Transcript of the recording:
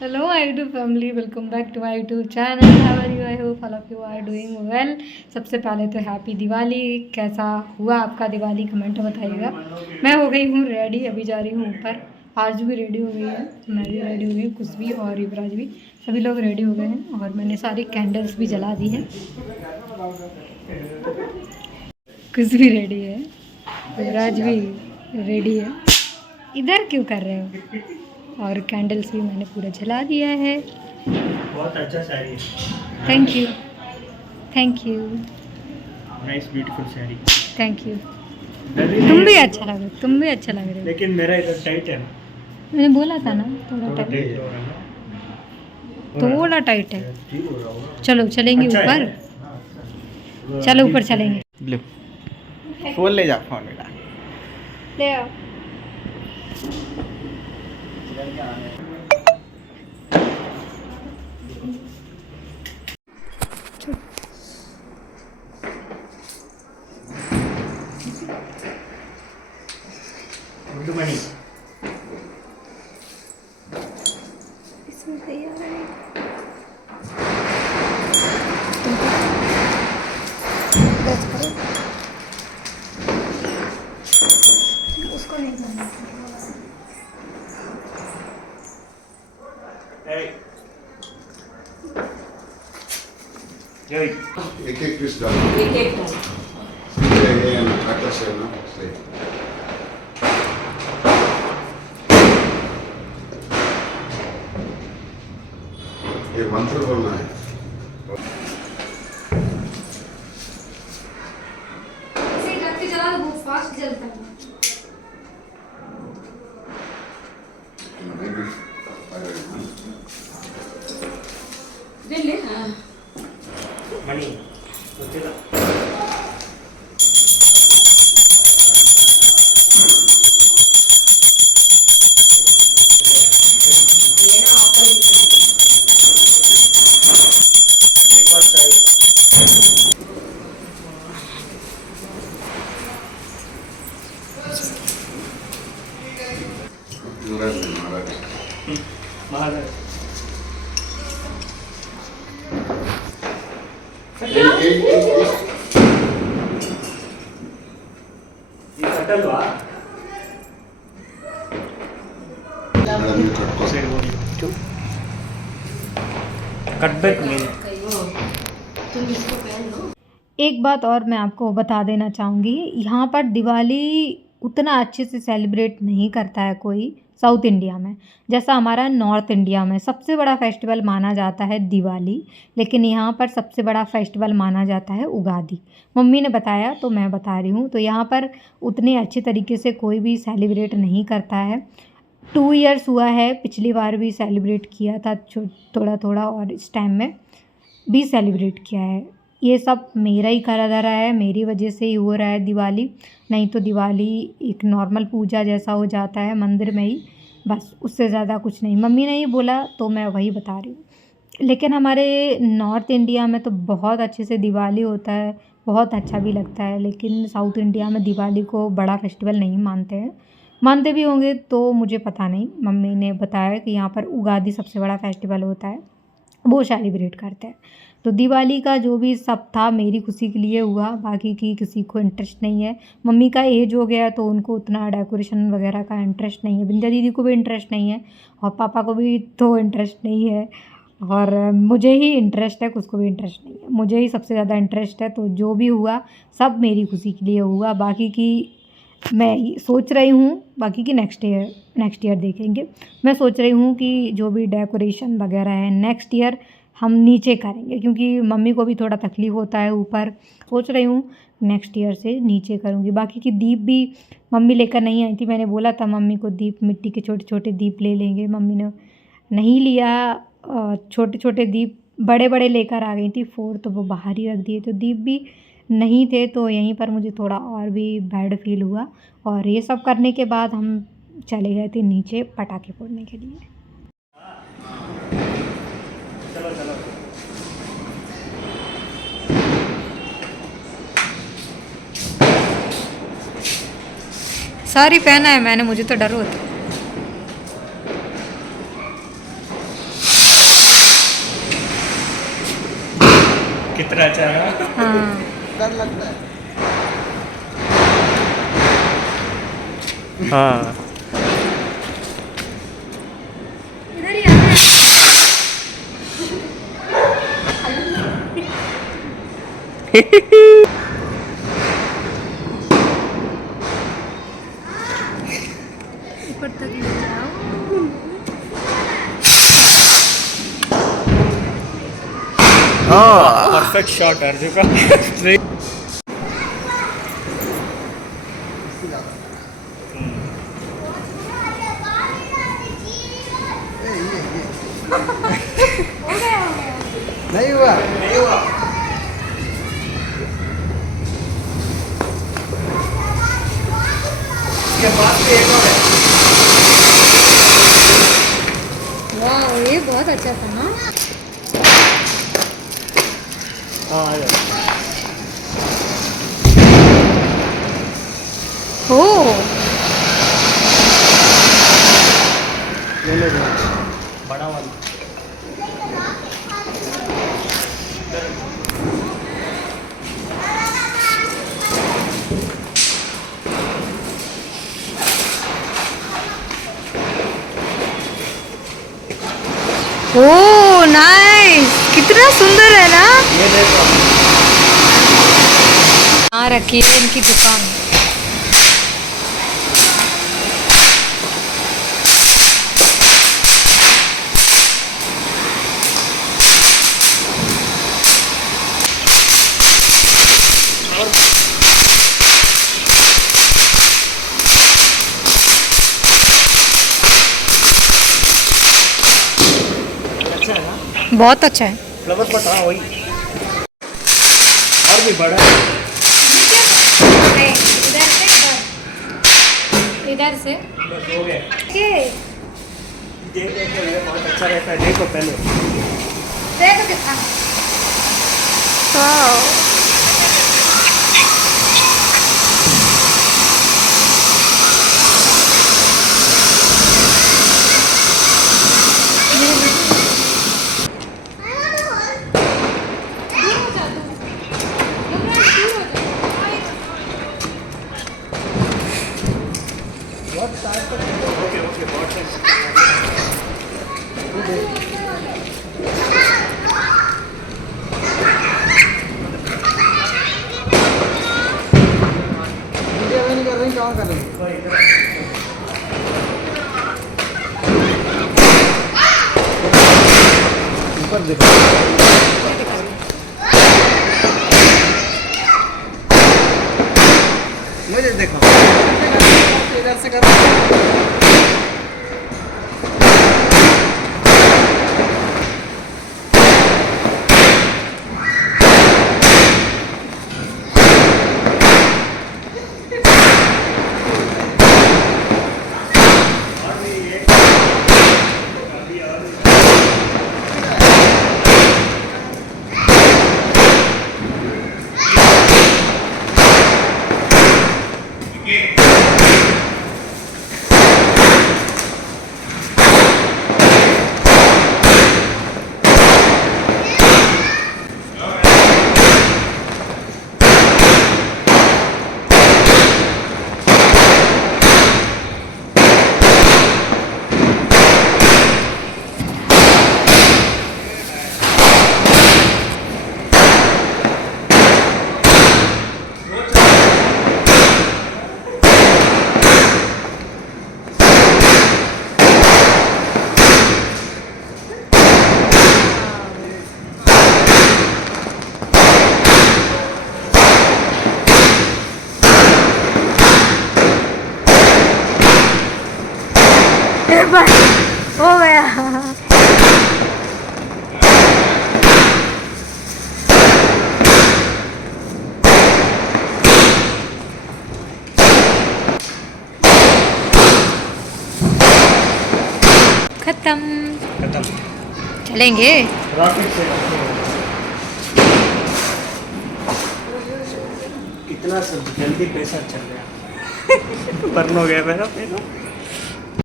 Hello, YouTube family. Welcome back to my YouTube channel. How are you? I hope all of you are doing well. सबसे पहले तो happy Diwali. कैसा हुआ आपका Diwali comment में बताइएगा। मैं हो गई हूँ रेडी, अभी जा रही हूँ ऊपर। आज भी रेडी हो गई है, मैं भी रेडी हो गई, कुछ भी और युवराज भी, सभी लोग रेडी हो गए हैं और मैंने सारी कैंडल्स भी जला दी हैं। कुछ भी रेडी है, युवराज भी रेडी है। इधर क्यों कर रहे हो? और कैंडल्स भी मैंने पूरा जला दिया है। बहुत अच्छा साड़ी है। Thank you, thank you, nice beautiful sari. Thank you. तुम भी अच्छा लग रहे हो, तुम भी अच्छा लग रहे हो। लेकिन मेरा इधर टाइट है। मैंने बोला था ना थोड़ा टाइट, थोड़ा टाइट है। चलो चलेंगे ऊपर, चलो ऊपर चलेंगे। फोन ले जा, फोन ले जा। ले आओ। Good morning. इसमें तैयार है। बस करो, उसको नहीं जाना। एक एक पीस डालो। एक ये आटा से ना सही। ये मंत्र बोलना है। ऐसे ही रख के चला तो बहुत फास्ट जलता है। नहीं भी ले ले। हाँ मणि ये ना ऑफर ही था। एक और साड़ी। युवराज ने महाराज महाराज ये कटल हुआ। मैडम ये कट को कटबैक मिल। तुम इसको पहन लो। एक बात और मैं आपको बता देना चाहूँगी, यहाँ पर दिवाली उतना अच्छे से सेलिब्रेट नहीं करता है कोई साउथ इंडिया में, जैसा हमारा नॉर्थ इंडिया में सबसे बड़ा फेस्टिवल माना जाता है दिवाली, लेकिन यहाँ पर सबसे बड़ा फेस्टिवल माना जाता है उगादी। मम्मी ने बताया तो मैं बता रही हूँ। तो यहाँ पर उतने अच्छे तरीके से कोई भी सेलिब्रेट नहीं करता है। 2 इयर्स हुआ है, पिछली बार भी सेलिब्रेट किया था थोड़ा थोड़ा, और इस टाइम में भी सेलिब्रेट किया है। ये सब मेरा ही करा धरा है, मेरी वजह से ही हो रहा है दिवाली। नहीं तो दिवाली एक नॉर्मल पूजा जैसा हो जाता है मंदिर में ही, बस उससे ज़्यादा कुछ नहीं। मम्मी ने ही बोला तो मैं वही बता रही हूँ। लेकिन हमारे नॉर्थ इंडिया में तो बहुत अच्छे से दिवाली होता है, बहुत अच्छा भी लगता है। लेकिन साउथ इंडिया में दिवाली को बड़ा फेस्टिवल नहीं मानते हैं, मानते भी होंगे तो मुझे पता नहीं। मम्मी ने बताया कि यहाँ पर उगादी सबसे बड़ा फेस्टिवल होता है, वो सेलिब्रेट करते हैं। तो दिवाली का जो भी सब था मेरी खुशी के लिए हुआ, बाकी की किसी को इंटरेस्ट नहीं है। मम्मी का एज हो गया तो उनको उतना डेकोरेशन वगैरह का इंटरेस्ट नहीं है, बिंदिया दीदी को भी इंटरेस्ट नहीं है, और पापा को भी तो इंटरेस्ट नहीं है, और मुझे ही इंटरेस्ट है, कुछ को भी इंटरेस्ट नहीं है, मुझे ही सबसे ज़्यादा इंटरेस्ट है। तो जो भी हुआ सब मेरी खुशी के लिए हुआ, बाकी की मैं सोच रही हूँ, बाकी की नेक्स्ट ईयर देखेंगे। मैं सोच रही हूँ कि जो भी डेकोरेशन वगैरह है नेक्स्ट ईयर हम नीचे करेंगे, क्योंकि मम्मी को भी थोड़ा तकलीफ़ होता है ऊपर। सोच रही हूँ नेक्स्ट ईयर से नीचे करूँगी। बाकी की दीप भी मम्मी लेकर नहीं आई थी, मैंने बोला था मम्मी को दीप, मिट्टी के छोटे छोटे दीप ले लेंगे, मम्मी ने नहीं लिया। छोटे छोटे दीप बड़े बड़े लेकर आ गई थी 4, तो वो बाहर ही रख दिए। तो दीप भी नहीं थे, तो यहीं पर मुझे थोड़ा और भी बैड फील हुआ। और ये सब करने के बाद हम चले गए थे नीचे पटाखे फोड़ने के लिए। चलो चलो। साड़ी पहना है मैंने, मुझे तो डर होता है। कितना अच्छा है ना? हाँ डर लगता है। हाँ इधर ही आ ऊपर तक ले जाओ। परफेक्ट शॉट अर्जुन का। नहीं हुआ। वाह ये बहुत अच्छा था ना। हाँ आ जाओ। ओ ले लो बड़ा वाला। ओ नाइस, कितना सुंदर है ना। ये देखो हाँ रखी है इनकी दुकान। अच्छा है ना? बहुत अच्छा है। फ्लावर पॉट हाँ वही। और भी बड़ा है। इधर से बस हो गया। के देखो ये बहुत अच्छा रहता है। देखो पहले देखो कितना। ओके ओके बहुत वीडियो नहीं कर रही, कहाँ कर रही? ऊपर देखो। मुझे देखो। इधर से कर। हो गया। खत्म। खत्म। चलेंगे। रॉकेट से कितना सब जल्दी पैसा चल गया। बर्न हो गया मेरा पैसा।